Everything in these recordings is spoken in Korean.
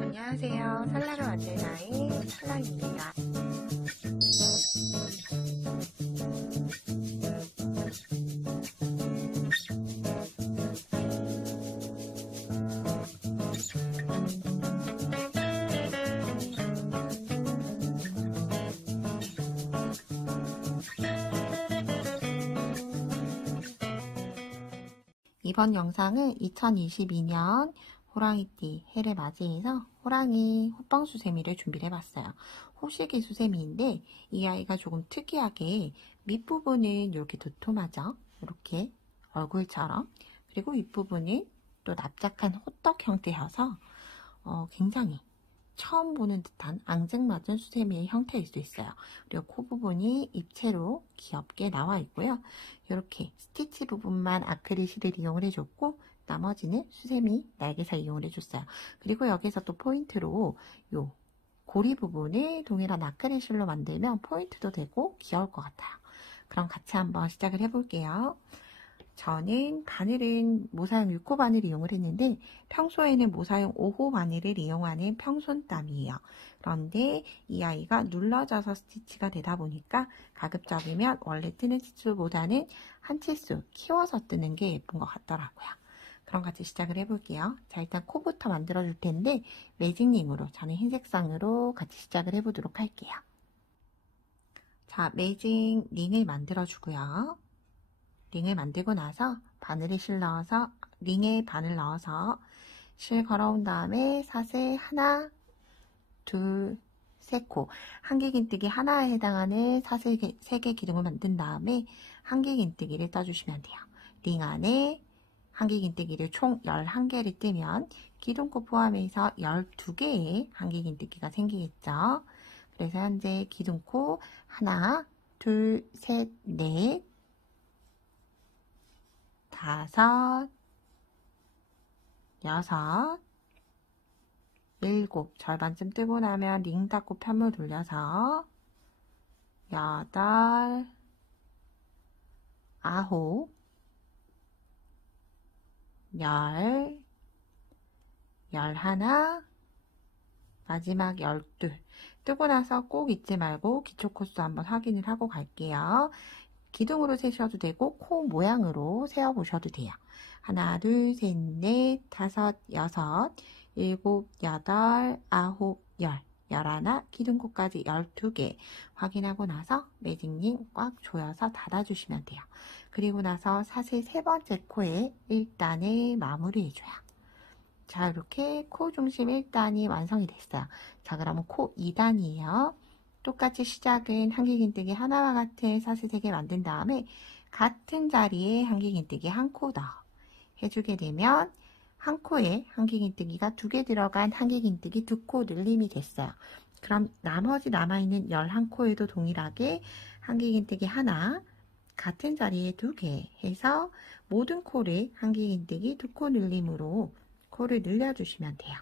안녕하세요. 설날을 만든 아이 설날입니다. 이번 영상은 2022년 호랑이띠 해를 맞이해서 호랑이 호빵수세미를 준비를 해봤어요. 호식이 수세미인데 이 아이가 조금 특이하게 밑부분은 이렇게 도톰하죠. 이렇게 얼굴처럼. 그리고 윗부분은 또 납작한 호떡 형태여서 굉장히 처음 보는 듯한 앙증맞은 수세미의 형태일 수 있어요. 그리고 코 부분이 입체로 귀엽게 나와 있고요. 이렇게 스티치 부분만 아크릴 실을 이용을 해줬고 나머지는 수세미 날개살 이용을 해줬어요. 그리고 여기서 또 포인트로 요 고리 부분을 동일한 아크릴 실로 만들면 포인트도 되고 귀여울 것 같아요. 그럼 같이 한번 시작을 해볼게요. 저는 바늘은 모사용 6호 바늘 이용을 했는데 평소에는 모사용 5호 바늘을 이용하는 평손땀이에요. 그런데 이 아이가 눌러져서 스티치가 되다 보니까 가급적이면 원래 뜨는 치수보다는 한 치수 키워서 뜨는 게 예쁜 것 같더라고요. 그럼 같이 시작을 해볼게요. 자, 일단 코부터 만들어 줄 텐데 매직링으로, 저는 흰색상으로 같이 시작을 해보도록 할게요. 자, 매직 링을 만들어 주고요. 링을 만들고 나서 바늘에 실 넣어서 링에 바늘 넣어서 실 걸어온 다음에 사슬 하나, 둘, 세 코 한길긴뜨기 하나에 해당하는 사슬 3개 기둥을 만든 다음에 한길긴뜨기를 떠주시면 돼요. 링 안에 한길긴뜨기를 총 11개를 뜨면 기둥코 포함해서 12개의 한길긴뜨기가 생기겠죠. 그래서 현재 기둥코 하나, 둘, 셋, 넷, 5, 6, 7, 절반쯤 뜨고 나면 링 닫고 편물 돌려서 8, 9, 10, 11, 마지막 12. 뜨고 나서 꼭 잊지 말고 기초 코스 한번 확인을 하고 갈게요. 기둥으로 세셔도 되고 코 모양으로 세어보셔도 돼요. 하나, 둘, 셋, 넷, 5, 6, 7, 8, 9, 10, 11, 기둥코까지 12개 확인하고 나서 매직링 꽉 조여서 닫아주시면 돼요. 그리고 나서 사슬 3번째 코에 1단을 마무리해줘요. 자, 이렇게 코 중심 1단이 완성이 됐어요. 자, 그러면 코 2단이에요. 똑같이 시작은 한길긴뜨기 하나와 같은 사슬 3개 만든 다음에 같은 자리에 한길긴뜨기 한 코 더 해주게 되면 한 코에 한길긴뜨기가 2개 들어간 한길긴뜨기 2코 늘림이 됐어요. 그럼 나머지 남아있는 11코에도 동일하게 한길긴뜨기 하나, 같은 자리에 2개 해서 모든 코를 한길긴뜨기 2코 늘림으로 코를 늘려주시면 돼요.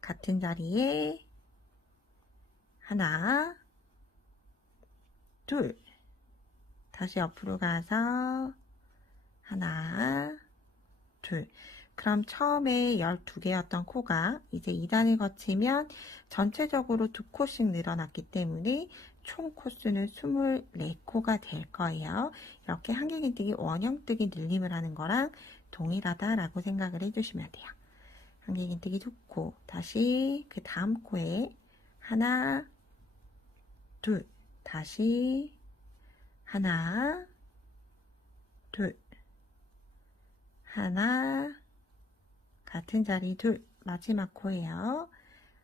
같은 자리에 하나, 둘, 다시 옆으로 가서 하나, 둘. 그럼 처음에 12개였던 코가 이제 2단을 거치면 전체적으로 2코씩 늘어났기 때문에 총 코수는 24코가 될 거예요. 이렇게 한길긴뜨기 원형뜨기 늘림을 하는 거랑 동일하다라고 생각을 해주시면 돼요. 한길긴뜨기 2코, 다시 그 다음 코에 하나, 둘, 다시 하나, 둘, 하나, 같은 자리 둘, 마지막 코예요.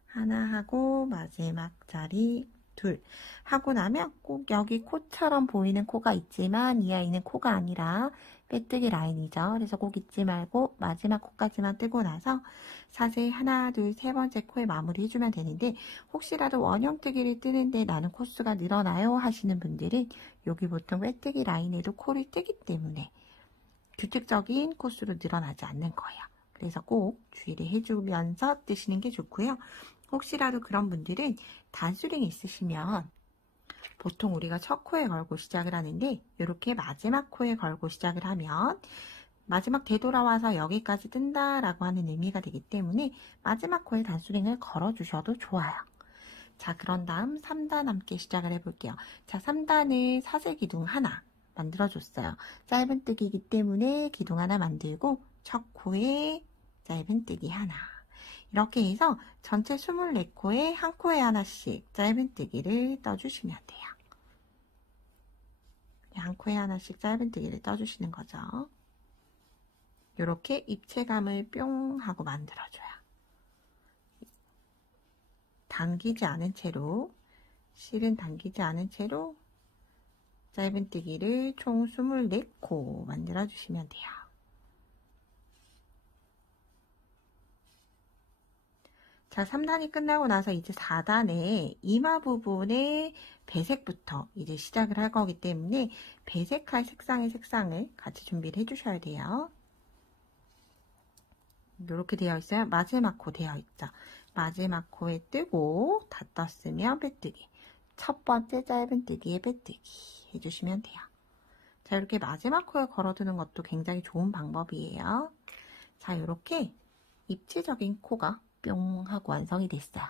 하나 하고 마지막 자리 둘 하고 나면 꼭 여기 코처럼 보이는 코가 있지만 이 아이는 코가 아니라 빼뜨기 라인이죠. 그래서 꼭 잊지 말고 마지막 코까지만 뜨고 나서 사슬 하나, 둘, 3번째 코에 마무리 해주면 되는데 혹시라도 원형뜨기를 뜨는데 나는 코수가 늘어나요 하시는 분들은 여기 보통 빼뜨기 라인에도 코를 뜨기 때문에 규칙적인 코수로 늘어나지 않는 거예요. 그래서 꼭 주의를 해주면서 뜨시는 게 좋고요. 혹시라도 그런 분들은 단수링이 있으시면 보통 우리가 첫 코에 걸고 시작을 하는데 이렇게 마지막 코에 걸고 시작을 하면 마지막 되돌아와서 여기까지 뜬다 라고 하는 의미가 되기 때문에 마지막 코에 단수링을 걸어주셔도 좋아요. 자, 그런 다음 3단 함께 시작을 해볼게요. 자, 3단은 사슬 기둥 하나 만들어줬어요. 짧은뜨기이기 때문에 기둥 하나 만들고 첫 코에 짧은뜨기 하나, 이렇게 해서 전체 24코에 한 코에 하나씩 짧은뜨기를 떠주시면 돼요. 한 코에 하나씩 짧은뜨기를 떠주시는 거죠. 이렇게 입체감을 뿅 하고 만들어줘요. 당기지 않은 채로, 실은 당기지 않은 채로 짧은뜨기를 총 24코 만들어주시면 돼요. 자, 3단이 끝나고 나서 이제 4단에 이마 부분에 배색부터 이제 시작을 할 거기 때문에 배색할 색상의 색상을 같이 준비를 해주셔야 돼요. 이렇게 되어 있어요. 마지막 코 되어 있죠. 마지막 코에 뜨고 다 떴으면 빼뜨기. 첫 번째 짧은뜨기에 빼뜨기 해주시면 돼요. 자, 이렇게 마지막 코에 걸어두는 것도 굉장히 좋은 방법이에요. 자, 이렇게 입체적인 코가 뿅 하고 완성이 됐어요.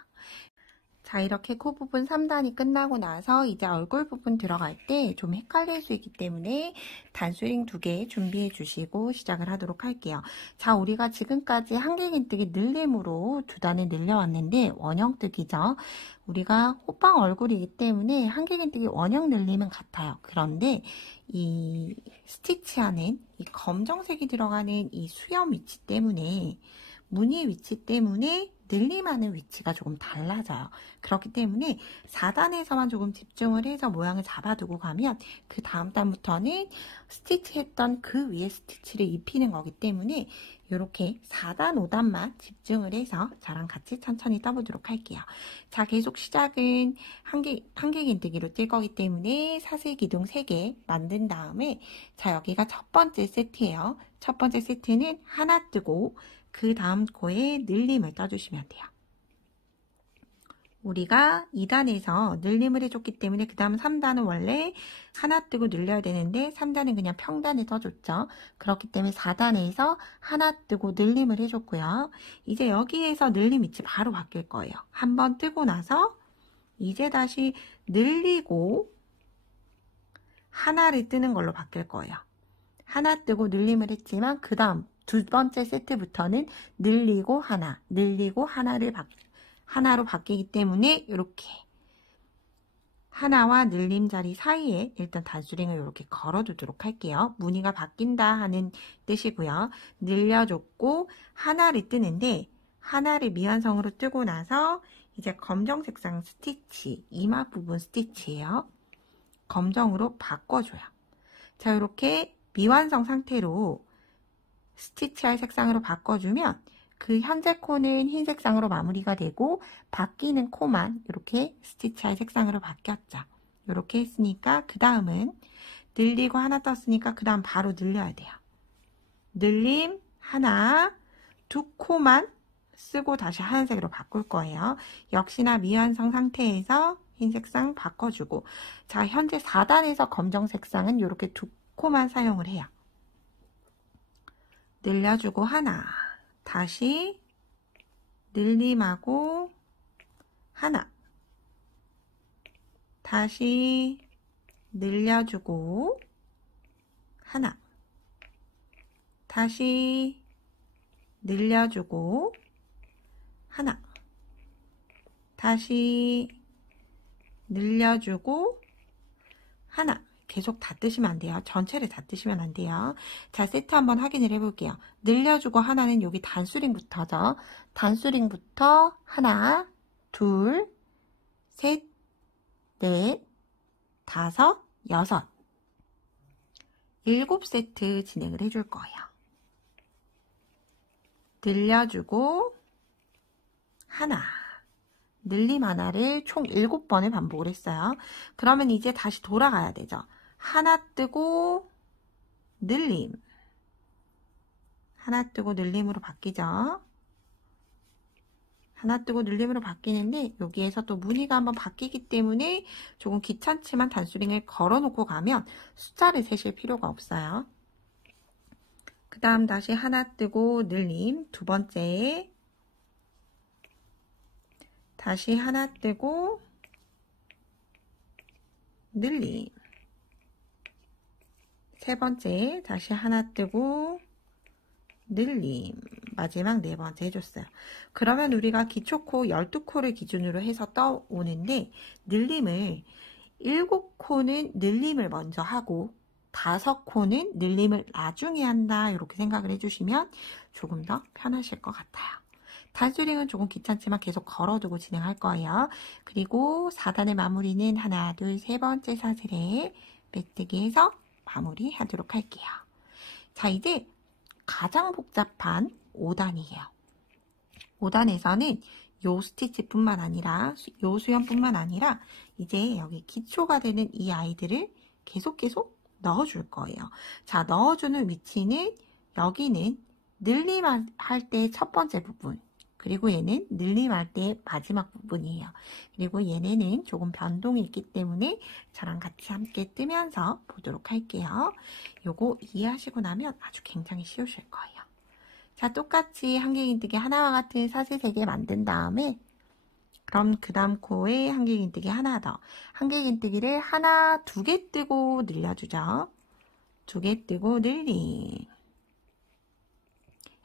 자, 이렇게 코 부분 3단이 끝나고 나서 이제 얼굴 부분 들어갈 때 좀 헷갈릴 수 있기 때문에 단수링 2개 준비해 주시고 시작을 하도록 할게요. 자, 우리가 지금까지 한길긴뜨기 늘림으로 2단을 늘려왔는데 원형뜨기죠. 우리가 호빵 얼굴이기 때문에 한길긴뜨기 원형 늘림은 같아요. 그런데 이 스티치하는 이 검정색이 들어가는 이 수염 위치 때문에, 무늬 위치 때문에 늘림하는 위치가 조금 달라져요. 그렇기 때문에 4단에서만 조금 집중을 해서 모양을 잡아두고 가면 그 다음 단부터는 스티치 했던 그 위에 스티치를 입히는 거기 때문에 이렇게 4단, 5단만 집중을 해서 저랑 같이 천천히 떠보도록 할게요. 자, 계속 시작은 한길긴뜨기로 뜰 거기 때문에 사슬 기둥 3개 만든 다음에, 자, 여기가 첫 번째 세트예요. 첫 번째 세트는 하나 뜨고 그 다음 코에 늘림을 떠주시면 돼요. 우리가 2단에서 늘림을 해줬기 때문에 그 다음 3단은 원래 하나 뜨고 늘려야 되는데 3단은 그냥 평단을 떠줬죠. 그렇기 때문에 4단에서 하나 뜨고 늘림을 해줬고요. 이제 여기에서 늘림 위치 바로 바뀔 거예요. 한번 뜨고 나서 이제 다시 늘리고 하나를 뜨는 걸로 바뀔 거예요. 하나 뜨고 늘림을 했지만 그 다음 두 번째 세트부터는 늘리고 하나, 늘리고 하나로 바뀌기 때문에 이렇게 하나와 늘림 자리 사이에 일단 단수링을 이렇게 걸어두도록 할게요. 무늬가 바뀐다 하는 뜻이고요. 늘려줬고 하나를 뜨는데, 하나를 미완성으로 뜨고 나서 이제 검정 색상 스티치, 이마 부분 스티치예요. 검정으로 바꿔줘요. 자, 이렇게 미완성 상태로 스티치할 색상으로 바꿔주면 그 현재 코는 흰 색상으로 마무리가 되고 바뀌는 코만 이렇게 스티치할 색상으로 바뀌었죠. 이렇게 했으니까 그 다음은 늘리고 하나 떴으니까 그 다음 바로 늘려야 돼요. 늘림 하나, 두 코만 쓰고 다시 하얀색으로 바꿀 거예요. 역시나 미완성 상태에서 흰 색상 바꿔주고, 자, 현재 4단에서 검정 색상은 이렇게 두 코만 사용을 해요. 늘려주고 하나, 다시 늘림하고 하나, 다시 늘려주고 하나, 다시 늘려주고 하나, 다시 늘려주고 하나. 계속 다 뜨시면 안 돼요. 전체를 다 뜨시면 안 돼요. 자, 세트 한번 확인을 해볼게요. 늘려주고 하나는 여기 단수링부터죠. 단수링부터 하나, 둘, 셋, 넷, 다섯, 여섯, 7세트 진행을 해줄 거예요. 늘려주고 하나, 늘림 하나를 총 7번을 반복을 했어요. 그러면 이제 다시 돌아가야 되죠. 하나 뜨고 늘림, 하나 뜨고 늘림으로 바뀌죠. 하나 뜨고 늘림으로 바뀌는데 여기에서 또 무늬가 한번 바뀌기 때문에 조금 귀찮지만 단수링을 걸어 놓고 가면 숫자를 세실 필요가 없어요. 그 다음 다시 하나 뜨고 늘림, 두 번째, 다시 하나 뜨고 늘림, 세 번째, 다시 하나 뜨고 늘림, 마지막 네 번째 해줬어요. 그러면 우리가 기초코 12코를 기준으로 해서 떠오는데, 늘림을 7코는 늘림을 먼저 하고 5코는 늘림을 나중에 한다, 이렇게 생각을 해주시면 조금 더 편하실 것 같아요. 단수링은 조금 귀찮지만 계속 걸어두고 진행할 거예요. 그리고 4단의 마무리는 하나, 둘, 세 번째 사슬에 메뜨기해서 마무리하도록 할게요. 자, 이제 가장 복잡한 5단이에요. 5단에서는 요 스티치뿐만 아니라 요 수염뿐만 아니라 이제 여기 기초가 되는 이 아이들을 계속 넣어줄 거예요. 자, 넣어주는 위치는 여기는 늘림할 때 첫 번째 부분, 그리고 얘는 늘림할 때 마지막 부분이에요. 그리고 얘네는 조금 변동이 있기 때문에 저랑 같이 함께 뜨면서 보도록 할게요. 요거 이해하시고 나면 아주 굉장히 쉬우실 거예요. 자, 똑같이 한길긴뜨기 하나와 같은 사슬 3개 만든 다음에 그럼 그 다음 코에 한길긴뜨기 하나 더. 한길긴뜨기를 하나, 2개 뜨고 늘려주죠. 2개 뜨고 늘림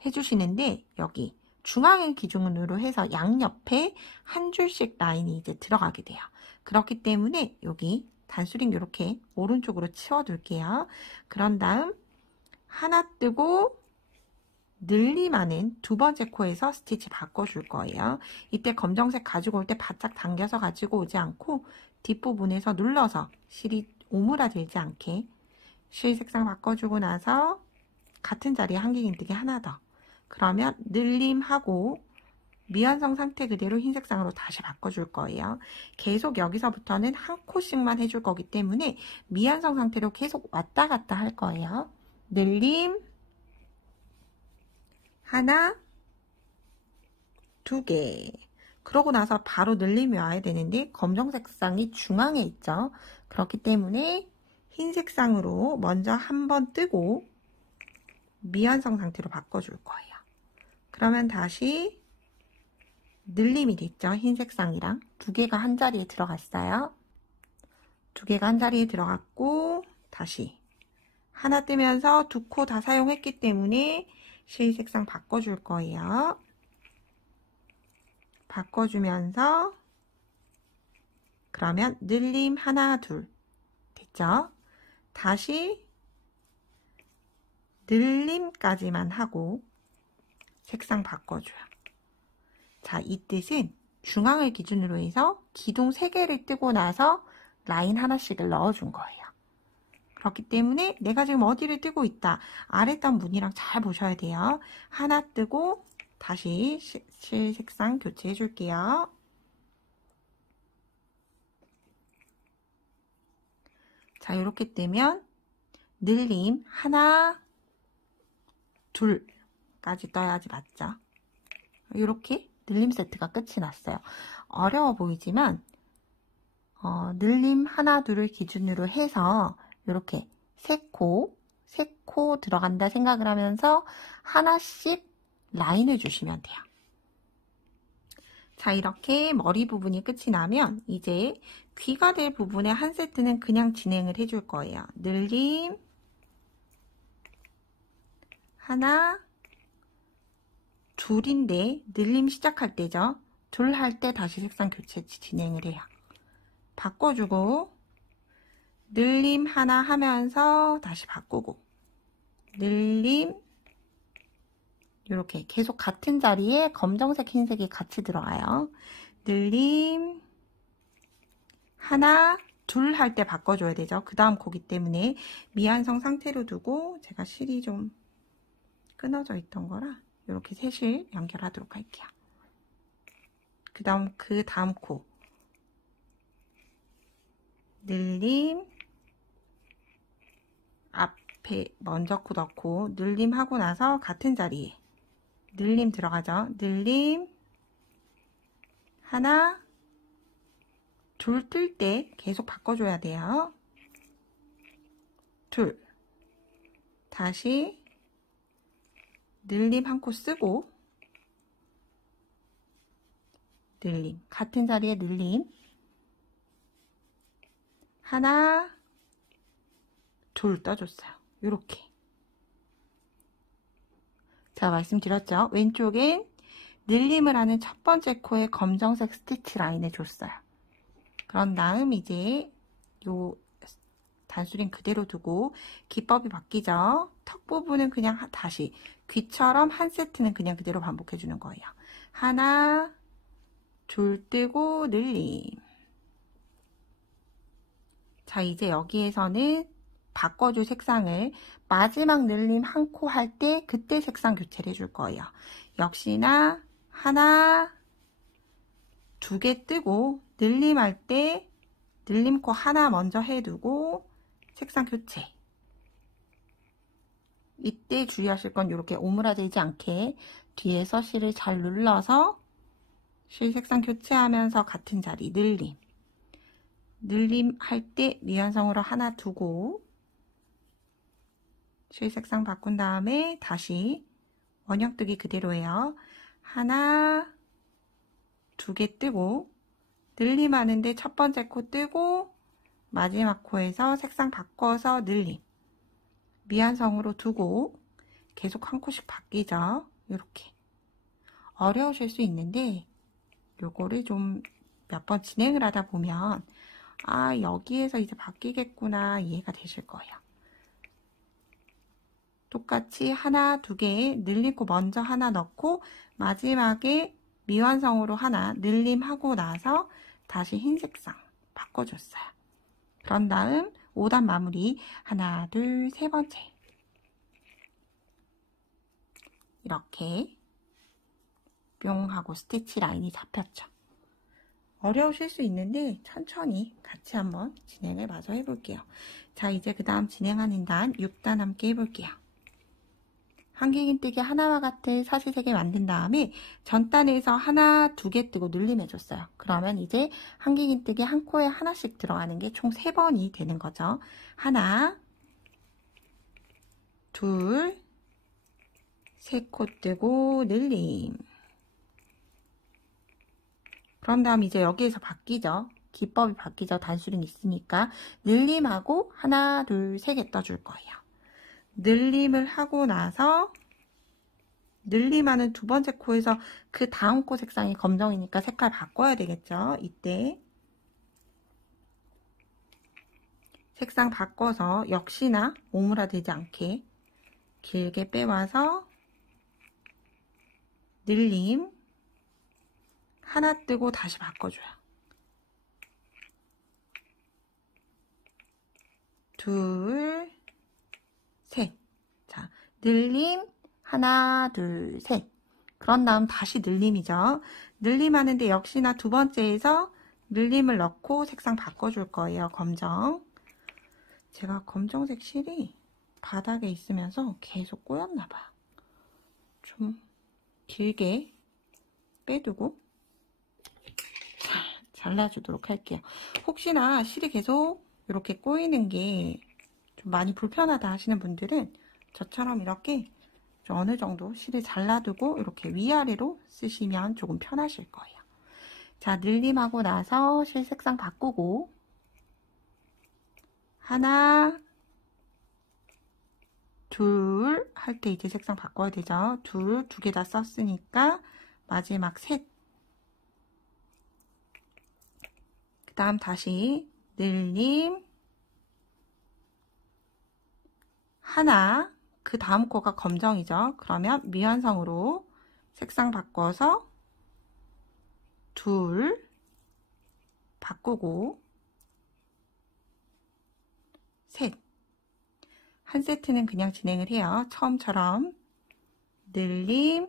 해주시는데 여기 중앙인 기준으로 해서 양옆에 한 줄씩 라인이 이제 들어가게 돼요. 그렇기 때문에 여기 단수링 이렇게 오른쪽으로 치워둘게요. 그런 다음 하나 뜨고 늘림하는 두 번째 코에서 스티치 바꿔줄 거예요. 이때 검정색 가지고 올 때 바짝 당겨서 가지고 오지 않고 뒷부분에서 눌러서 실이 오므라들지 않게 실 색상 바꿔주고 나서 같은 자리에 한길긴뜨기 하나 더. 그러면 늘림하고 미완성 상태 그대로 흰 색상으로 다시 바꿔줄 거예요. 계속 여기서부터는 한 코씩만 해줄 거기 때문에 미완성 상태로 계속 왔다 갔다 할 거예요. 늘림 하나, 2개. 그러고 나서 바로 늘림이 와야 되는데 검정 색상이 중앙에 있죠. 그렇기 때문에 흰 색상으로 먼저 한번 뜨고 미완성 상태로 바꿔줄 거예요. 그러면 다시 늘림이 됐죠. 흰 색상이랑 2개가 한 자리에 들어갔어요. 2개가 한 자리에 들어갔고 다시 하나 뜨면서 2코 다 사용했기 때문에 실 색상 바꿔줄 거예요. 바꿔주면서 그러면 늘림 하나, 둘 됐죠? 다시 늘림까지만 하고 색상 바꿔줘요. 자, 이 뜻은 중앙을 기준으로 해서 기둥 3개를 뜨고 나서 라인 하나씩을 넣어준 거예요. 그렇기 때문에 내가 지금 어디를 뜨고 있다. 아랫단 무늬랑 잘 보셔야 돼요. 하나 뜨고 다시 실 색상 교체해 줄게요. 자, 이렇게 뜨면 늘림 하나, 둘까지 떠야지 맞죠? 이렇게 늘림 세트가 끝이 났어요. 어려워 보이지만 늘림 하나, 둘을 기준으로 해서 이렇게 3코 들어간다 생각을 하면서 하나씩 라인을 주시면 돼요. 자, 이렇게 머리 부분이 끝이 나면 이제 귀가 될 부분의 한 세트는 그냥 진행을 해줄 거예요. 늘림 하나, 둘인데 늘림 시작할 때죠. 둘 할 때 다시 색상 교체 진행을 해요. 바꿔주고 늘림 하나 하면서 다시 바꾸고 늘림 이렇게 계속 같은 자리에 검정색, 흰색이 같이 들어가요. 늘림 하나, 둘 할 때 바꿔줘야 되죠. 그 다음 코기 때문에 미완성 상태로 두고 제가 실이 좀 끊어져 있던 거라 이렇게 세 실 연결하도록 할게요. 그 다음 코 늘림 앞에 먼저 코 넣고 늘림 하고 나서 같은 자리에 늘림 들어가죠. 늘림 하나, 둘 뜰 때 계속 바꿔줘야 돼요. 둘 다시 늘림 한 코 쓰고 늘림, 같은 자리에 늘림 하나, 둘 떠줬어요. 요렇게. 제가 말씀드렸죠? 왼쪽엔 늘림을 하는 첫 번째 코에 검정색 스티치 라인을 줬어요. 그런 다음 이제 요 단수링 그대로 두고 기법이 바뀌죠? 턱 부분은 그냥 다시 귀처럼 한 세트는 그냥 그대로 반복해 주는 거예요. 하나, 둘 뜨고 늘림. 자, 이제 여기에서는 바꿔줄 색상을 마지막 늘림 한 코 할 때 그때 색상 교체를 해줄 거예요. 역시나 하나, 두 개 뜨고 늘림할 때 늘림 코 하나 먼저 해두고 색상 교체. 이때 주의하실 건 이렇게 오므라들지 않게 뒤에서 실을 잘 눌러서 실 색상 교체하면서 같은 자리 늘림. 늘림 할 때 미완성으로 하나 두고 실 색상 바꾼 다음에 다시 원형뜨기 그대로예요. 하나, 두 개 뜨고 늘림 하는데 첫 번째 코 뜨고 마지막 코에서 색상 바꿔서 늘림. 미완성으로 두고 계속 한 코씩 바뀌죠. 이렇게. 어려우실 수 있는데 요거를 좀 몇 번 진행을 하다 보면 아, 여기에서 이제 바뀌겠구나 이해가 되실 거예요. 똑같이 하나, 두 개 늘리고 먼저 하나 넣고 마지막에 미완성으로 하나 늘림하고 나서 다시 흰 색상 바꿔줬어요. 그런 다음 5단 마무리 하나, 둘, 세 번째 이렇게 뿅 하고 스티치 라인이 잡혔죠. 어려우실 수 있는데 천천히 같이 한번 진행을 마저 해볼게요. 자, 이제 그 다음 진행하는 단 6단 함께 해볼게요. 한길긴뜨기 하나와 같은 사시세개 만든 다음에 전단에서 하나, 두 개 뜨고 늘림해줬어요. 그러면 이제 한길긴뜨기 한 코에 하나씩 들어가는 게 총 3번이 되는 거죠. 하나, 둘, 세 코 뜨고 늘림. 그런 다음 이제 여기에서 바뀌죠. 기법이 바뀌죠. 단수링 있으니까 늘림하고 하나, 둘, 세 개 떠줄 거예요. 늘림을 하고 나서 늘림하는 두 번째 코에서 그 다음 코 색상이 검정이니까 색깔 바꿔야 되겠죠. 이때 색상 바꿔서 역시나 오므라들지 않게 길게 빼와서 늘림 하나 뜨고 다시 바꿔줘요. 둘, 셋. 자, 늘림 하나, 둘, 셋. 그런 다음 다시 늘림이죠. 늘림하는데 역시나 두 번째에서 늘림을 넣고 색상 바꿔줄 거예요. 검정. 제가 검정색 실이 바닥에 있으면서 계속 꼬였나봐. 좀 길게 빼두고 잘라주도록 할게요. 혹시나 실이 계속 이렇게 꼬이는 게 좀 많이 불편하다 하시는 분들은 저처럼 이렇게 좀 어느 정도 실을 잘라두고 이렇게 위아래로 쓰시면 조금 편하실 거예요. 자, 늘림하고 나서 실 색상 바꾸고 하나, 둘 할 때 이제 색상 바꿔야 되죠. 둘, 두 개 다 썼으니까 마지막 셋. 그 다음 다시 늘림 하나, 그 다음 코가 검정이죠. 그러면 미완성으로 색상 바꿔서 둘 바꾸고 셋. 한 세트는 그냥 진행을 해요. 처음처럼 늘림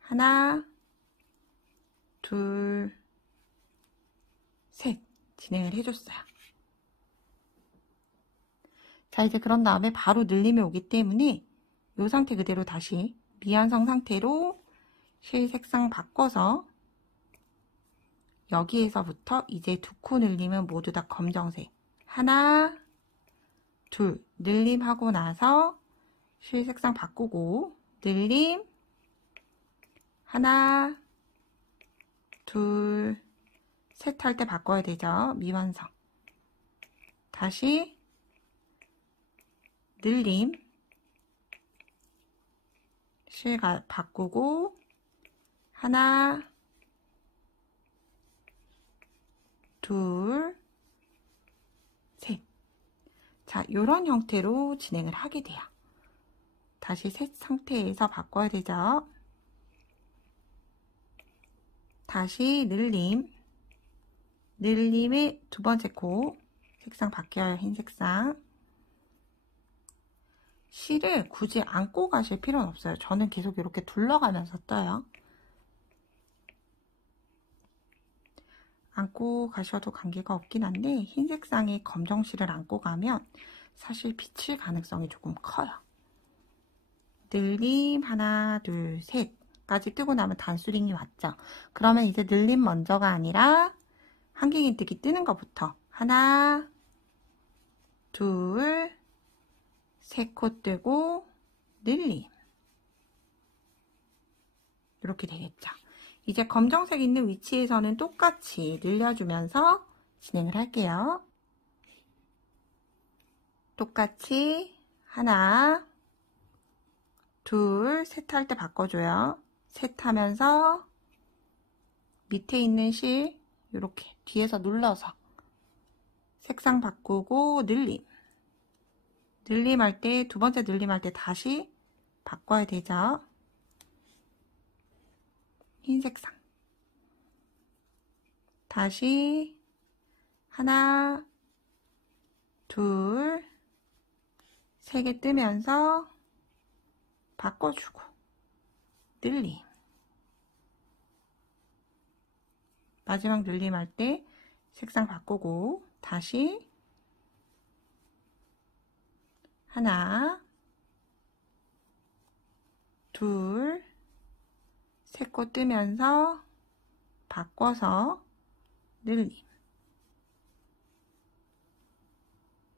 하나, 둘, 셋 진행을 해줬어요. 자, 이제 그런 다음에 바로 늘림이 오기 때문에 이 상태 그대로 다시 미완성 상태로 실 색상 바꿔서 여기에서부터 이제 두 코 늘림은 모두 다 검정색. 하나, 둘 늘림하고 나서 실 색상 바꾸고 늘림, 하나, 둘, 셋 할 때 바꿔야 되죠. 미완성. 다시 늘림, 실 바꾸고 하나, 둘, 셋. 자, 이런 형태로 진행을 하게 돼요. 다시 셋 상태에서 바꿔야 되죠. 다시 늘림, 늘림의 두 번째 코, 색상 바뀌어요. 흰 색상. 실을 굳이 안고 가실 필요는 없어요. 저는 계속 이렇게 둘러가면서 떠요. 안고 가셔도 관계가 없긴 한데 흰 색상의 검정 실을 안고 가면 사실 비칠 가능성이 조금 커요. 늘림 하나 둘 셋까지 뜨고 나면 단수링이 왔죠. 그러면 이제 늘림 먼저가 아니라 한길긴뜨기 뜨는 것부터 하나 둘 세 코 뜨고 늘림 이렇게 되겠죠. 이제 검정색 있는 위치에서는 똑같이 늘려주면서 진행을 할게요. 똑같이 하나 둘 셋 할 때 바꿔줘요. 셋 하면서 밑에 있는 실 이렇게 뒤에서 눌러서 색상 바꾸고 늘림 늘림할 때 두 번째 늘림할 때 다시 바꿔야 되죠. 흰 색상 다시 하나 둘 세 개 뜨면서 바꿔주고 늘림 마지막 늘림할 때 색상 바꾸고 다시 하나 둘 세 코 뜨면서 바꿔서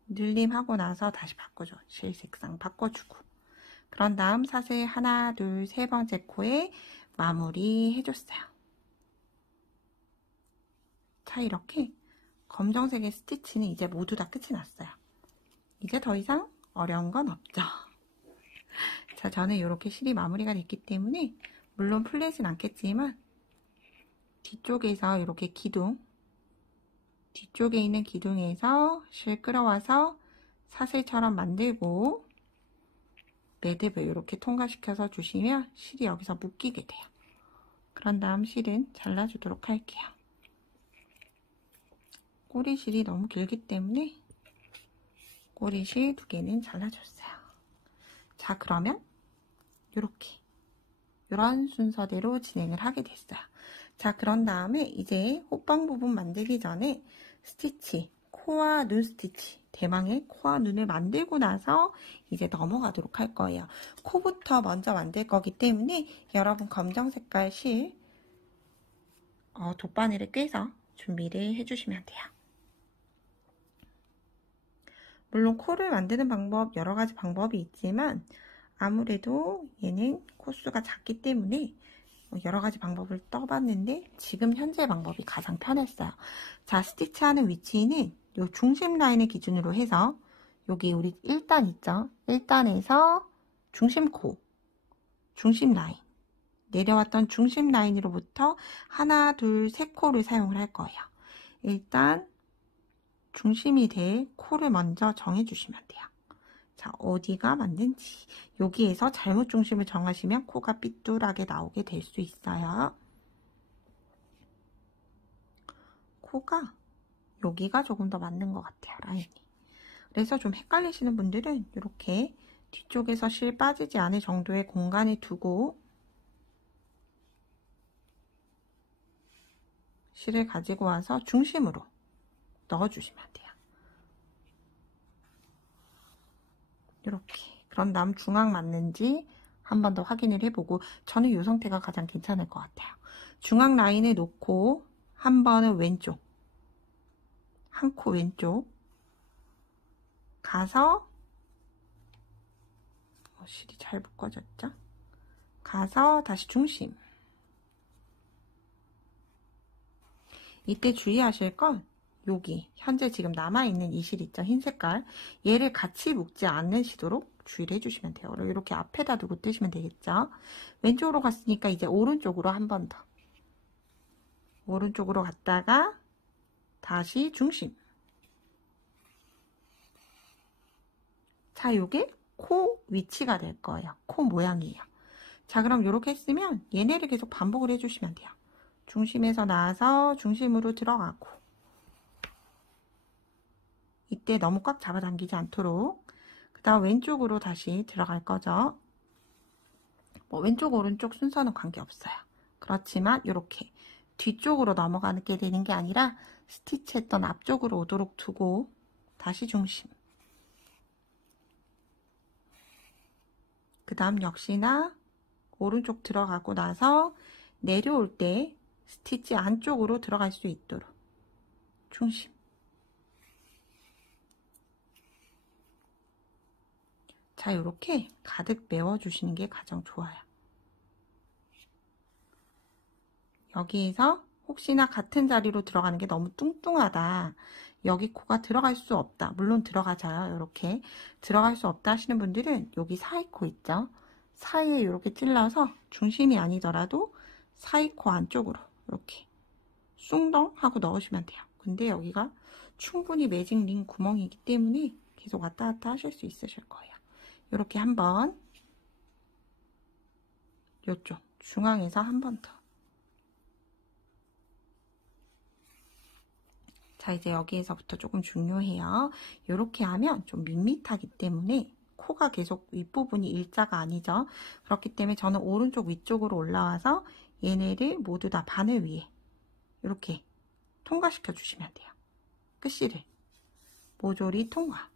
늘림 하고 나서 다시 바꿔줘. 실 색상 바꿔주고 그런 다음 사슬 하나 둘 세 번째 코에 마무리 해줬어요. 자, 이렇게 검정색의 스티치는 이제 모두 다 끝이 났어요. 이제 더 이상 어려운 건 없죠. 자, 저는 이렇게 실이 마무리가 됐기 때문에 물론 풀리진 않겠지만 뒤쪽에서 이렇게 기둥 뒤쪽에 있는 기둥에서 실 끌어와서 사슬처럼 만들고 매듭을 이렇게 통과시켜서 주시면 실이 여기서 묶이게 돼요. 그런 다음 실은 잘라주도록 할게요. 꼬리실이 너무 길기 때문에 꼬리실 두 개는 잘라줬어요. 자, 그러면 이런 순서대로 진행을 하게 됐어요. 자, 그런 다음에 이제 호빵 부분 만들기 전에 스티치, 코와 눈 스티치, 대망의 코와 눈을 만들고 나서 이제 넘어가도록 할 거예요. 코부터 먼저 만들 거기 때문에 여러분 검정 색깔 실 돗바늘을 꿰서 준비를 해주시면 돼요. 물론 코를 만드는 방법 여러 가지 방법이 있지만 아무래도 얘는 코수가 작기 때문에 여러 가지 방법을 떠봤는데 지금 현재 방법이 가장 편했어요. 자, 스티치 하는 위치는 요 중심 라인을 기준으로 해서 여기 우리 1단 있죠? 1단에서 중심코, 중심 라인 내려왔던 중심 라인으로부터 하나, 둘, 세 코를 사용을 할 거예요. 일단 중심이 될 코를 먼저 정해주시면 돼요. 자, 어디가 맞는지 여기에서 잘못 중심을 정하시면 코가 삐뚤하게 나오게 될 수 있어요. 코가 여기가 조금 더 맞는 것 같아요. 라인이. 그래서 좀 헷갈리시는 분들은 이렇게 뒤쪽에서 실 빠지지 않을 정도의 공간을 두고 실을 가지고 와서 중심으로 넣어주시면 돼요. 이렇게. 그런 다음 중앙 맞는지 한 번 더 확인을 해보고 저는 이 상태가 가장 괜찮을 것 같아요. 중앙 라인에 놓고 한 번은 왼쪽, 한 코 왼쪽 가서 실이 잘 묶어졌죠? 가서 다시 중심. 이때 주의하실 건 여기 현재 지금 남아있는 이 실 있죠? 흰 색깔. 얘를 같이 묶지 않으시도록 주의를 해주시면 돼요. 이렇게 앞에다 두고 뜨시면 되겠죠? 왼쪽으로 갔으니까 이제 오른쪽으로 한 번 더. 오른쪽으로 갔다가 다시 중심. 자, 요게 코 위치가 될 거예요. 코 모양이에요. 자, 그럼 이렇게 했으면 얘네를 계속 반복을 해주시면 돼요. 중심에서 나와서 중심으로 들어가고, 이때 너무 꽉 잡아당기지 않도록. 그 다음 왼쪽으로 다시 들어갈 거죠. 뭐 왼쪽 오른쪽 순서는 관계없어요. 그렇지만 이렇게 뒤쪽으로 넘어가게 되는 게 아니라 스티치 했던 앞쪽으로 오도록 두고 다시 중심. 그 다음 역시나 오른쪽 들어가고 나서 내려올 때 스티치 안쪽으로 들어갈 수 있도록 중심. 자, 이렇게 가득 메워주시는 게 가장 좋아요. 여기에서 혹시나 같은 자리로 들어가는 게 너무 뚱뚱하다, 여기 코가 들어갈 수 없다, 물론 들어가져요. 이렇게 들어갈 수 없다 하시는 분들은 여기 사이 코 있죠? 사이에 이렇게 찔러서 중심이 아니더라도 사이 코 안쪽으로 이렇게 숭덩 하고 넣으시면 돼요. 근데 여기가 충분히 매직 링 구멍이기 때문에 계속 왔다 갔다 하실 수 있으실 거예요. 이렇게 한번 이쪽 중앙에서 한 번 더. 자, 이제 여기에서부터 조금 중요해요. 이렇게 하면 좀 밋밋하기 때문에 코가 계속 윗부분이 일자가 아니죠. 그렇기 때문에 저는 오른쪽 위쪽으로 올라와서 얘네를 모두 다 바늘 위에 이렇게 통과시켜 주시면 돼요. 끝실을 모조리 통과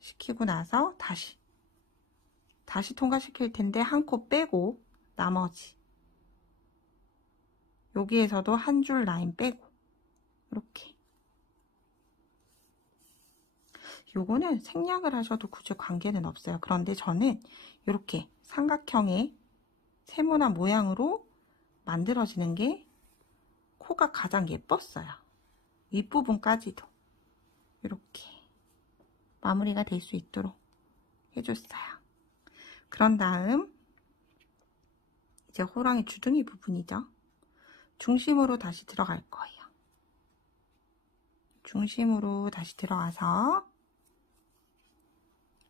시키고 나서 다시 통과시킬 텐데 한 코 빼고 나머지 여기에서도 한 줄 라인 빼고 이렇게. 요거는 생략을 하셔도 굳이 관계는 없어요. 그런데 저는 이렇게 삼각형의 세모난 모양으로 만들어지는 게 코가 가장 예뻤어요. 윗부분까지도 이렇게 마무리가 될 수 있도록 해줬어요. 그런 다음 이제 호랑이 주둥이 부분이죠. 중심으로 다시 들어갈 거예요. 중심으로 다시 들어가서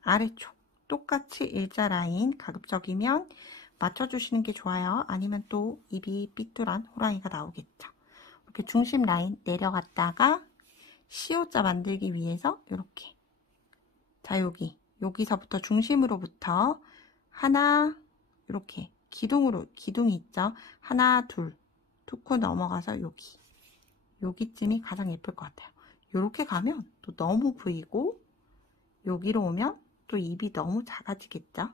아래쪽 똑같이 일자 라인, 가급적이면 맞춰주시는 게 좋아요. 아니면 또 입이 삐뚤한 호랑이가 나오겠죠. 이렇게 중심 라인 내려갔다가 시옷자 만들기 위해서 이렇게. 자, 여기서부터 중심으로부터 하나, 이렇게 기둥이 있죠. 하나, 둘, 툭코 넘어가서 여기쯤이 가장 예쁠 것 같아요. 이렇게 가면 또 너무 보이고, 여기로 오면 또 입이 너무 작아지겠죠.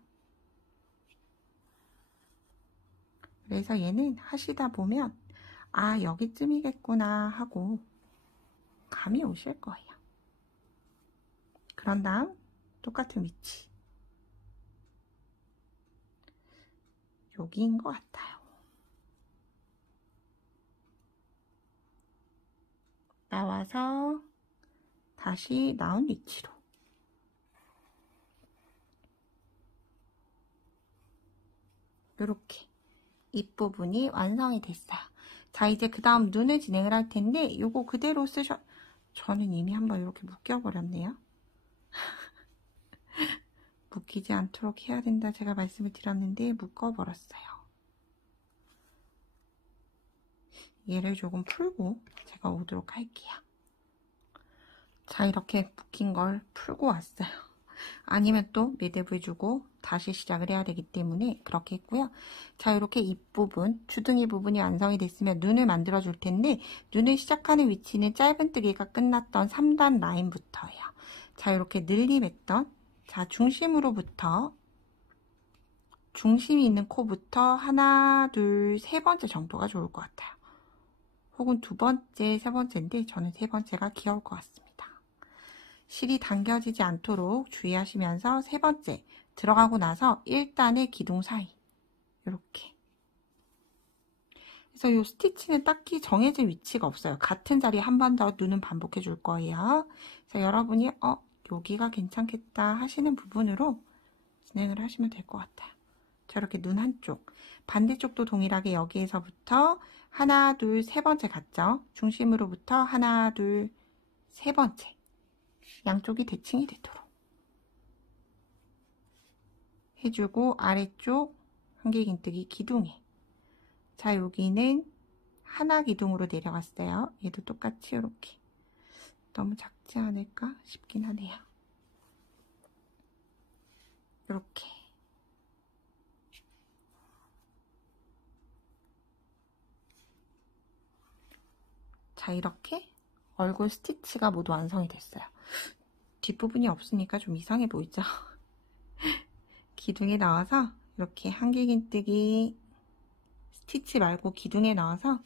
그래서 얘는 하시다 보면 아, 여기쯤이겠구나 하고 감이 오실 거예요. 그런 다음 똑같은 위치, 여기인 것 같아요. 나와서 다시 나온 위치로 이렇게 입부분이 완성이 됐어요. 자, 이제 그 다음 눈을 진행을 할 텐데 요거 그대로 저는 이미 한번 이렇게 묶여버렸네요. 묶이지 않도록 해야 된다 제가 말씀을 드렸는데 묶어버렸어요. 얘를 조금 풀고 제가 오도록 할게요. 자, 이렇게 묶인 걸 풀고 왔어요. 아니면 또 매듭을 주고 다시 시작을 해야 되기 때문에 그렇게 했고요. 자, 이렇게 입부분, 주둥이 부분이 완성이 됐으면 눈을 만들어 줄 텐데 눈을 시작하는 위치는 짧은뜨기가 끝났던 3단 라인부터예요. 자, 이렇게 늘림했던, 자, 중심으로부터, 중심이 있는 코부터 하나, 둘, 세 번째 정도가 좋을 것 같아요. 혹은 두 번째, 세 번째인데 저는 세 번째가 귀여울 것 같습니다. 실이 당겨지지 않도록 주의하시면서 세 번째 들어가고 나서 1단의 기둥 사이 이렇게. 그래서 이 스티치는 딱히 정해진 위치가 없어요. 같은 자리에 한 번 더 눈은 반복해 줄 거예요. 그래서 여러분이 여기가 괜찮겠다 하시는 부분으로 진행을 하시면 될 것 같아요. 저렇게 눈 한쪽, 반대쪽도 동일하게 여기에서부터 하나, 둘, 세 번째 갔죠? 중심으로부터 하나, 둘, 세 번째. 양쪽이 대칭이 되도록 해주고 아래쪽 한길긴뜨기 기둥에. 자, 여기는 하나 기둥으로 내려갔어요. 얘도 똑같이 이렇게. 너무 작지 않을까 싶긴 하네요. 이렇게. 자, 이렇게 얼굴 스티치가 모두 완성이 됐어요. 뒷부분이 없으니까 좀 이상해 보이죠? 기둥에 나와서 이렇게 한길긴뜨기 스티치 말고 기둥에 나와서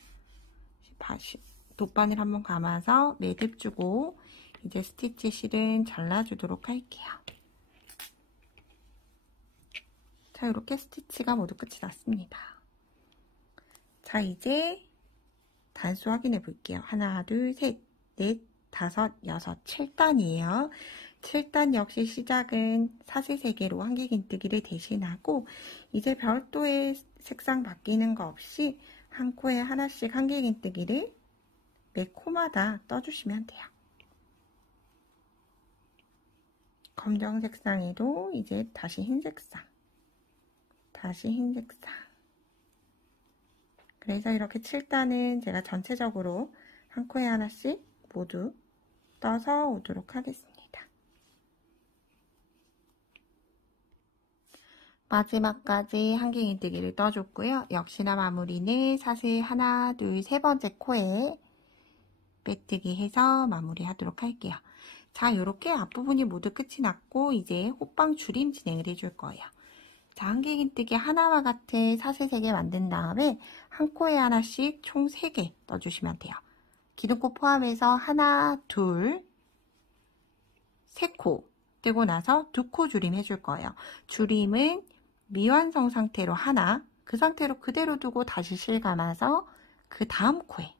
다시 돗바늘 한번 감아서 매듭 주고 이제 스티치 실은 잘라주도록 할게요. 자, 이렇게 스티치가 모두 끝이 났습니다. 자, 이제 단수 확인해 볼게요. 하나, 둘, 셋, 넷, 다섯, 여섯, 7단이에요. 7단 역시 시작은 사슬 3개로 한길긴뜨기를 대신하고 이제 별도의 색상 바뀌는 거 없이 한 코에 하나씩 한길긴뜨기를 매 코마다 떠주시면 돼요. 검정 색상에도 이제 다시 흰 색상, 다시 흰 색상. 그래서 이렇게 7단은 제가 전체적으로 한 코에 하나씩 모두 떠서 오도록 하겠습니다. 마지막까지 한길긴뜨기를 떠줬고요. 역시나 마무리는 사슬 하나, 둘, 세 번째 코에 빼뜨기 해서 마무리하도록 할게요. 자, 이렇게 앞부분이 모두 끝이 났고 이제 호빵 줄임 진행을 해줄 거예요. 자, 한길긴뜨기 하나와 같은 사슬 3개 만든 다음에 한 코에 하나씩 총 3개 떠주시면 돼요. 기둥코 포함해서 하나, 둘, 세 코 뜨고 나서 2코 줄임 해줄 거예요. 줄임은 미완성 상태로 하나, 그 상태로 그대로 두고 다시 실 감아서 그 다음 코에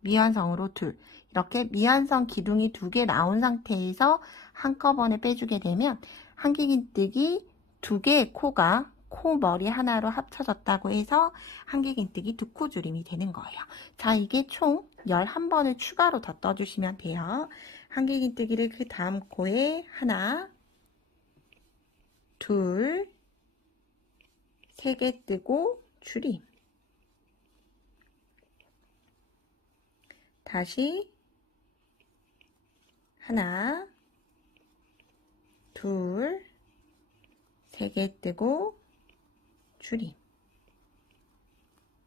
미완성으로 둘, 이렇게 미완성 기둥이 2개 나온 상태에서 한꺼번에 빼주게 되면 한길긴뜨기 2개의 코가 코머리 하나로 합쳐졌다고 해서 한길긴뜨기 2코 줄임이 되는 거예요. 자, 이게 총 11번을 추가로 더 떠주시면 돼요. 한길긴뜨기를 그 다음 코에 하나, 둘, 3개 뜨고 줄임. 다시 하나, 둘, 3개 뜨고 줄임.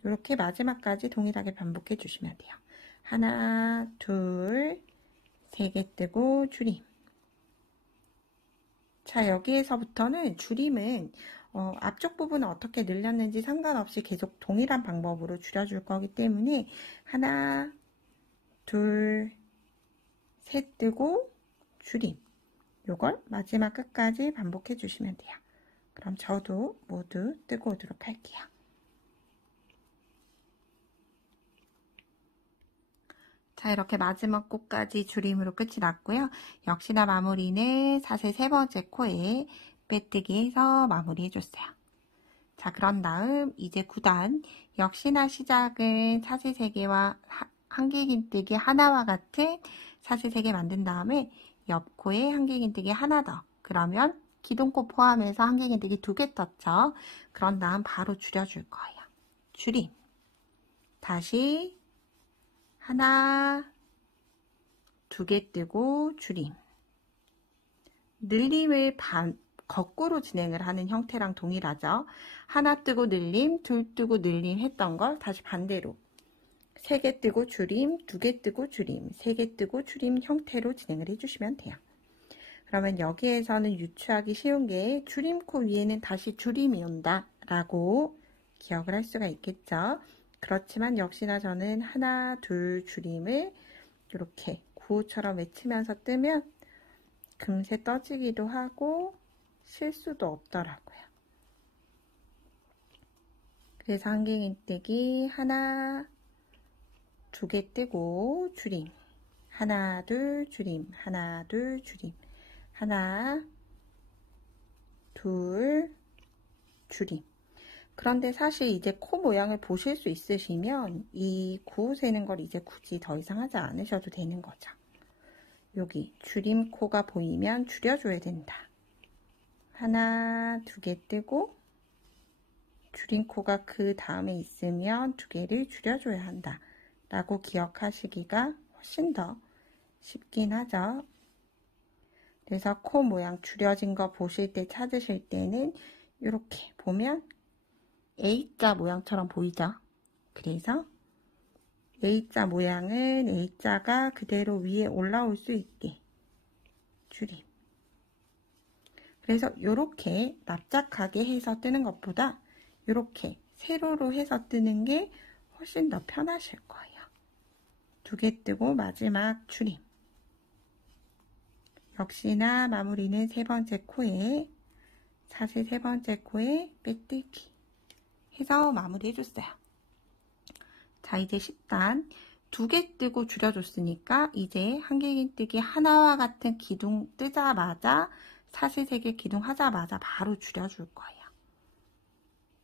이렇게 마지막까지 동일하게 반복해 주시면 돼요. 하나, 둘, 3개 뜨고 줄임. 자, 여기에서부터는 줄임은 앞쪽 부분을 어떻게 늘렸는지 상관없이 계속 동일한 방법으로 줄여줄 거기 때문에 하나, 둘, 셋 뜨고 줄임. 요걸 마지막 끝까지 반복해 주시면 돼요. 그럼 저도 모두 뜨고 오도록 할게요. 자, 이렇게 마지막 코까지 줄임으로 끝이 났고요. 역시나 마무리는 사슬 3번째 코에 빼뜨기 해서 마무리 해줬어요. 자, 그런 다음 이제 9단 역시나 시작은 사슬 3개와 한길긴뜨기 하나와 같은 사슬 3개 만든 다음에 옆 코에 한길긴뜨기 하나 더. 그러면 기둥코 포함해서 한길긴뜨기 2개 떴죠. 그런 다음 바로 줄여줄 거예요. 줄임. 다시 하나, 2개 뜨고 줄임. 늘림을 거꾸로 진행을 하는 형태랑 동일하죠. 하나 뜨고 늘림, 둘 뜨고 늘림 했던 걸 다시 반대로 3개 뜨고 줄임, 2개 뜨고 줄임, 3개 뜨고 줄임 형태로 진행을 해주시면 돼요. 그러면 여기에서는 유추하기 쉬운 게 줄임코 위에는 다시 줄임이 온다 라고 기억을 할 수가 있겠죠. 그렇지만 역시나 저는 하나, 둘 줄임을 이렇게 구호처럼 외치면서 뜨면 금세 떠지기도 하고 실수도 없더라고요. 그래서 한길긴뜨기 하나, 두 개 뜨고 줄임, 하나, 둘, 줄임, 하나, 둘, 줄임, 하나, 둘, 줄임. 그런데 사실 이제 코 모양을 보실 수 있으시면 이 구호 세는 걸 이제 굳이 더 이상 하지 않으셔도 되는 거죠. 여기 줄임 코가 보이면 줄여줘야 된다. 하나, 두 개 뜨고 줄임 코가 그 다음에 있으면 두 개를 줄여줘야 한다. 라고 기억하시기가 훨씬 더 쉽긴 하죠. 그래서 코 모양 줄여진 거 보실 때 찾으실 때는 이렇게 보면 A자 모양처럼 보이죠? 그래서 A자 모양은 A자가 그대로 위에 올라올 수 있게 줄임. 그래서 이렇게 납작하게 해서 뜨는 것보다 이렇게 세로로 해서 뜨는 게 훨씬 더 편하실 거예요. 두 개 뜨고 마지막 줄임. 역시나 마무리는 세 번째 코에 사슬 세 번째 코에 빼뜨기 해서 마무리 해줬어요. 자, 이제 10단 두 개 뜨고 줄여줬으니까 이제 한길긴뜨기 하나와 같은 기둥 뜨자마자 사슬 3개 기둥 하자마자 바로 줄여줄 거예요.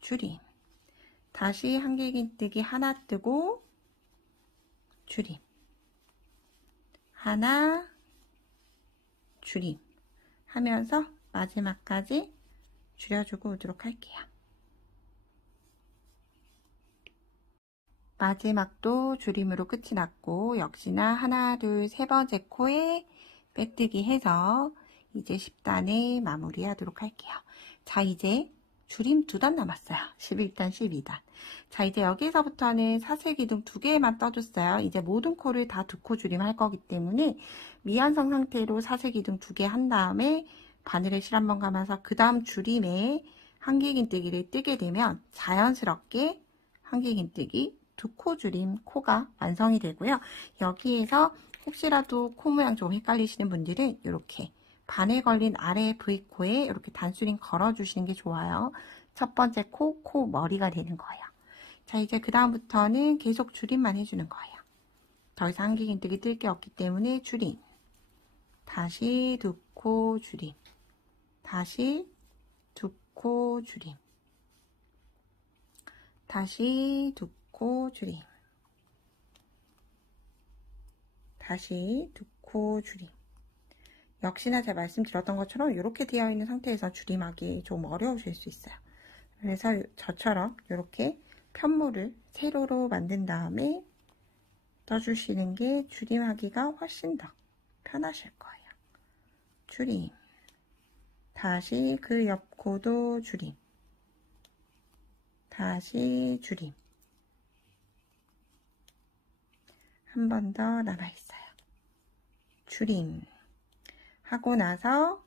줄임. 다시 한길긴뜨기 하나 뜨고 줄임. 하나, 줄임 하면서 마지막까지 줄여주고 오도록 할게요. 마지막도 줄임으로 끝이 났고 역시나 하나, 둘, 세 번째 코에 빼뜨기 해서 이제 10단에 마무리하도록 할게요. 자, 이제 줄임 2단 남았어요. 11단, 12단. 자, 이제 여기서부터는 사슬 기둥 2개만 떠줬어요. 이제 모든 코를 다 2코 줄임 할 거기 때문에 미완성 상태로 사슬 기둥 2개 한 다음에 바늘을 실 한번 감아서 그 다음 줄임에 한길긴뜨기를 뜨게 되면 자연스럽게 한길긴뜨기 2코 줄임 코가 완성이 되고요. 여기에서 혹시라도 코 모양 좀 헷갈리시는 분들은 이렇게 바늘 걸린 아래 V코에 이렇게 단수링 걸어주시는 게 좋아요. 첫 번째 코, 코 머리가 되는 거예요. 자, 이제 그 다음부터는 계속 줄임만 해주는 거예요. 더 이상 한길긴뜨기 뜰 게 없기 때문에 줄임. 다시 2코 줄임. 다시 2코 줄임. 다시 2코 줄임. 다시 2코 줄임. 역시나 제가 말씀드렸던 것처럼 이렇게 되어 있는 상태에서 줄임하기 좀 어려우실 수 있어요. 그래서 저처럼 이렇게 편물을 세로로 만든 다음에 떠주시는 게 줄임하기가 훨씬 더 편하실 거예요. 줄임. 다시 그 옆 코도 줄임. 다시 줄임. 한 번 더 남아있어요. 줄임. 하고 나서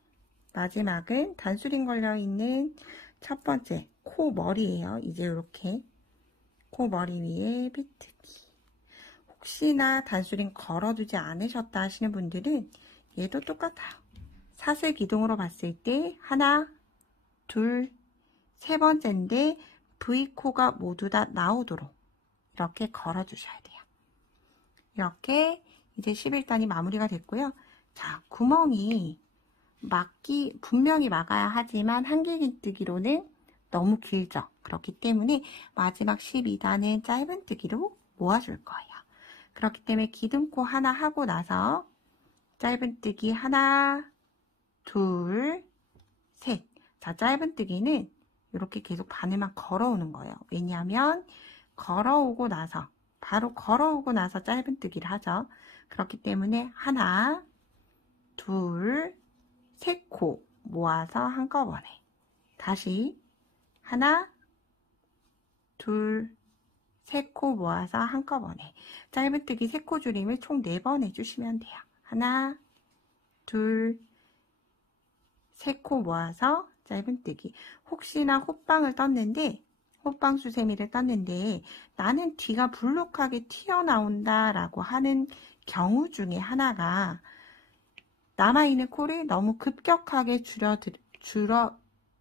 마지막은 단수링 걸려있는 첫 번째 코 머리예요. 이제 이렇게 코 머리 위에 비트기. 혹시나 단수링 걸어두지 않으셨다 하시는 분들은 얘도 똑같아요. 사슬 기둥으로 봤을 때 하나, 둘, 세 번째인데 V코가 모두 다 나오도록 이렇게 걸어주셔야 돼요. 이렇게 이제 11단이 마무리가 됐고요. 자, 구멍이 분명히 막아야 하지만 한길긴뜨기로는 너무 길죠. 그렇기 때문에 마지막 12단은 짧은뜨기로 모아줄 거예요. 그렇기 때문에 기둥코 하나 하고 나서 짧은뜨기 하나, 둘, 셋. 자, 짧은뜨기는 이렇게 계속 바늘만 걸어오는 거예요. 왜냐하면 바로 걸어오고 나서 짧은뜨기를 하죠. 그렇기 때문에 하나, 둘, 세 코 모아서 한꺼번에 다시 하나, 둘, 세 코 모아서 한꺼번에 짧은뜨기 3코 줄임을 총 4번 해주시면 돼요. 하나, 둘, 세 코 모아서 짧은뜨기. 혹시나 호빵을 떴는데 호빵 수세미를 떴는데 나는 뒤가 불룩하게 튀어나온다 라고 하는 경우 중에 하나가 남아있는 콜을 너무 급격하게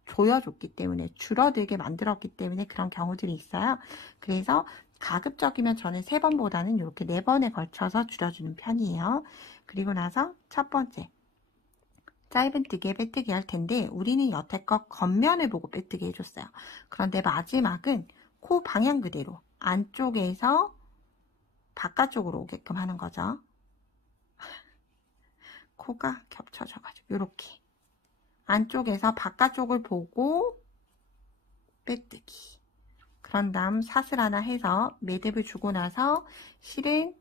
조여줬기 때문에, 줄어들게 만들었기 때문에 그런 경우들이 있어요. 그래서 가급적이면 저는 3번보다는 이렇게 4번에 걸쳐서 줄여주는 편이에요. 그리고 나서 첫 번째, 짧은뜨기에 빼뜨기 할 텐데 우리는 여태껏 겉면을 보고 빼뜨기 해줬어요. 그런데 마지막은 코 방향 그대로 안쪽에서 바깥쪽으로 오게끔 하는 거죠. 코가 겹쳐져가지고 이렇게 안쪽에서 바깥쪽을 보고 빼뜨기. 그런 다음 사슬 하나 해서 매듭을 주고 나서 실은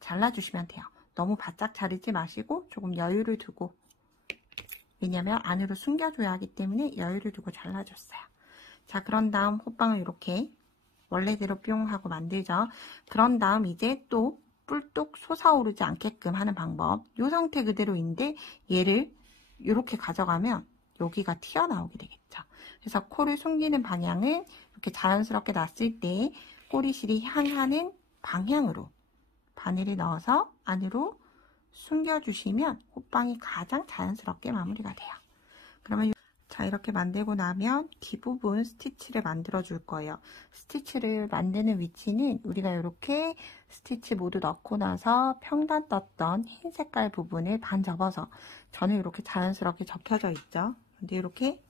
잘라주시면 돼요. 너무 바짝 자르지 마시고 조금 여유를 두고, 왜냐면 안으로 숨겨줘야 하기 때문에 여유를 두고 잘라줬어요. 자, 그런 다음 호빵을 이렇게 원래대로 뿅 하고 만들죠. 그런 다음 이제 또 뿔뚝 솟아오르지 않게끔 하는 방법. 이 상태 그대로인데 얘를 이렇게 가져가면 여기가 튀어나오게 되겠죠. 그래서 코를 숨기는 방향은 이렇게 자연스럽게 놨을 때 꼬리실이 향하는 방향으로 바늘을 넣어서 안으로 숨겨주시면 호빵이 가장 자연스럽게 마무리가 돼요. 그러면 자, 이렇게 만들고 나면 뒷부분 스티치를 만들어 줄 거예요. 스티치를 만드는 위치는 우리가 이렇게 스티치 모두 넣고 나서 평단 떴던 흰 색깔 부분을 반 접어서, 저는 이렇게 자연스럽게 접혀져 있죠. 근데 이렇게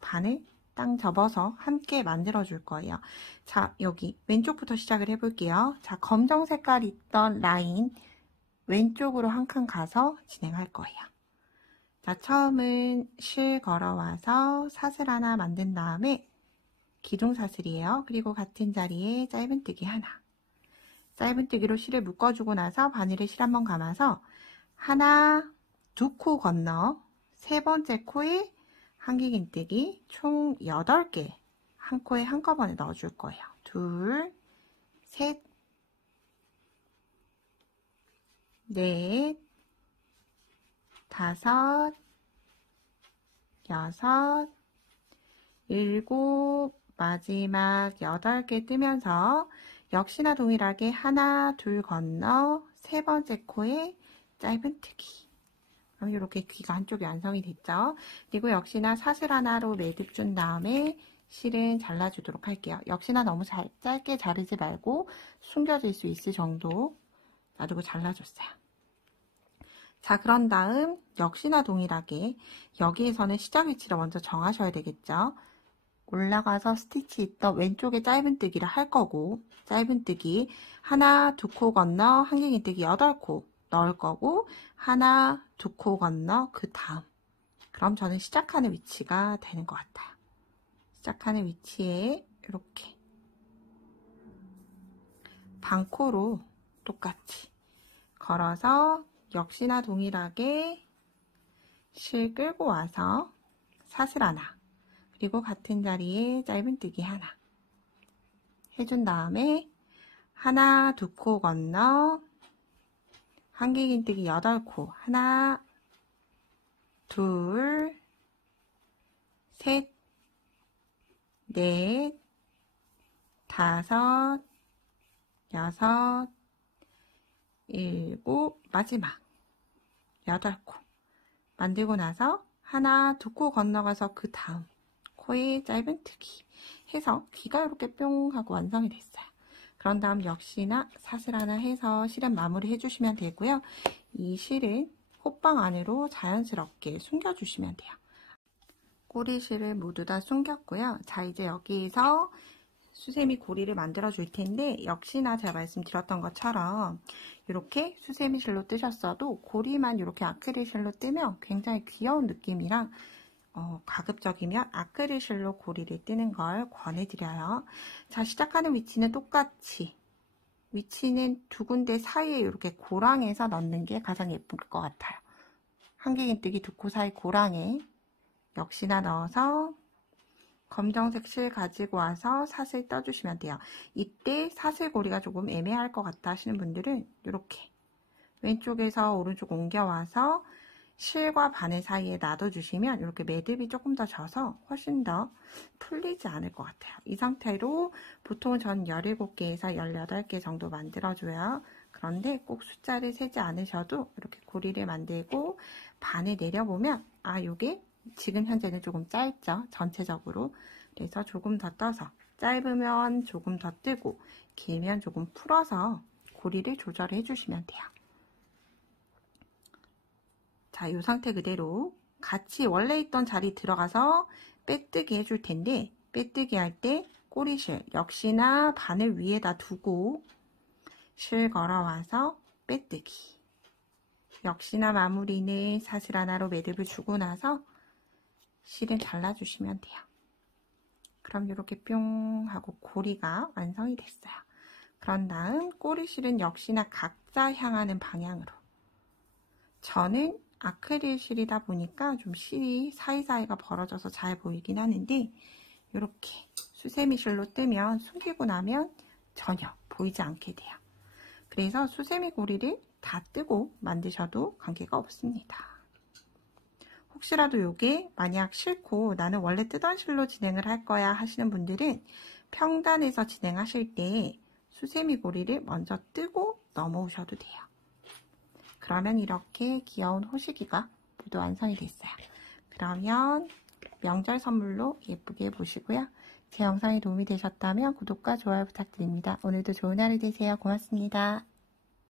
반을 땅 접어서 함께 만들어 줄 거예요. 자, 여기 왼쪽부터 시작을 해 볼게요. 자, 검정 색깔 있던 라인 왼쪽으로 한 칸 가서 진행할 거예요. 자, 처음은 실 걸어와서 사슬 하나 만든 다음에 기둥사슬이에요. 그리고 같은 자리에 짧은뜨기 하나. 짧은뜨기로 실을 묶어주고 나서 바늘에 실 한번 감아서 하나, 2코 건너 3번째 코에 한길긴뜨기 총 8개 한 코에 한꺼번에 넣어줄 거예요. 2, 3, 4, 5, 6, 7, 마지막 8개 뜨면서 역시나 동일하게 하나, 둘 건너 3번째 코에 짧은뜨기. 그럼 이렇게 귀가 한쪽이 완성이 됐죠. 그리고 역시나 사슬 하나로 매듭 준 다음에 실은 잘라주도록 할게요. 역시나 너무 짧게 자르지 말고 숨겨질 수 있을 정도 놔두고 잘라줬어요. 자, 그런 다음 역시나 동일하게 여기에서는 시작 위치를 먼저 정하셔야 되겠죠. 올라가서 스티치 있던 왼쪽에 짧은뜨기를 할 거고, 짧은뜨기 하나, 2코 건너 한길긴뜨기 8코 넣을 거고, 하나, 2코 건너 그 다음. 그럼 저는 시작하는 위치가 되는 것 같아요. 시작하는 위치에 이렇게 반코로 똑같이 걸어서 역시나 동일하게 실 끌고 와서 사슬 하나, 그리고 같은 자리에 짧은뜨기 하나 해준 다음에 하나, 2코 건너 한길긴뜨기 8코 하나, 둘, 셋, 넷, 5, 6, 7, 마지막 8코 만들고 나서 하나, 2코 건너가서 그 다음 코에 짧은뜨기 해서 귀가 이렇게 뿅 하고 완성이 됐어요. 그런 다음 역시나 사슬 하나 해서 실은 마무리 해주시면 되고요. 이 실은 호빵 안으로 자연스럽게 숨겨주시면 돼요. 꼬리실을 모두 다 숨겼고요. 자, 이제 여기에서 수세미 고리를 만들어 줄 텐데, 역시나 제가 말씀드렸던 것처럼 이렇게 수세미 실로 뜨셨어도 고리만 이렇게 아크릴 실로 뜨면 굉장히 귀여운 느낌이랑 가급적이면 아크릴 실로 고리를 뜨는 걸 권해드려요. 자, 시작하는 위치는 똑같이 위치는 두 군데 사이에 이렇게 고랑에서 넣는 게 가장 예쁠 것 같아요. 한길긴뜨기 2코 사이 고랑에 역시나 넣어서 검정색 실 가지고 와서 사슬 떠주시면 돼요. 이때 사슬고리가 조금 애매할 것 같다 하시는 분들은 이렇게 왼쪽에서 오른쪽 옮겨와서 실과 바늘 사이에 놔둬주시면 이렇게 매듭이 조금 더 져서 훨씬 더 풀리지 않을 것 같아요. 이 상태로 보통 전 17개에서 18개 정도 만들어줘요. 그런데 꼭 숫자를 세지 않으셔도 이렇게 고리를 만들고 반을 내려보면 요게 지금 현재는 조금 짧죠, 전체적으로. 그래서 조금 더 떠서, 짧으면 조금 더 뜨고 길면 조금 풀어서 고리를 조절해 주시면 돼요. 자, 이 상태 그대로 같이 원래 있던 자리 들어가서 빼뜨기 해줄 텐데, 빼뜨기 할 때 꼬리실 역시나 바늘 위에다 두고 실 걸어와서 빼뜨기. 역시나 마무리는 사슬 하나로 매듭을 주고 나서 실을 잘라주시면 돼요. 그럼 이렇게 뿅 하고 고리가 완성이 됐어요. 그런 다음 꼬리실은 역시나 각자 향하는 방향으로. 저는 아크릴 실이다 보니까 좀 실이 사이사이가 벌어져서 잘 보이긴 하는데, 이렇게 수세미 실로 뜨면 숨기고 나면 전혀 보이지 않게 돼요. 그래서 수세미 고리를 다 뜨고 만드셔도 관계가 없습니다. 혹시라도 이게 만약 싫고 나는 원래 뜨던 실로 진행을 할 거야 하시는 분들은 평단에서 진행하실 때 수세미 고리를 먼저 뜨고 넘어오셔도 돼요. 그러면 이렇게 귀여운 호시기가 모두 완성이 됐어요. 그러면 명절 선물로 예쁘게 보시고요. 제 영상이 도움이 되셨다면 구독과 좋아요 부탁드립니다. 오늘도 좋은 하루 되세요. 고맙습니다.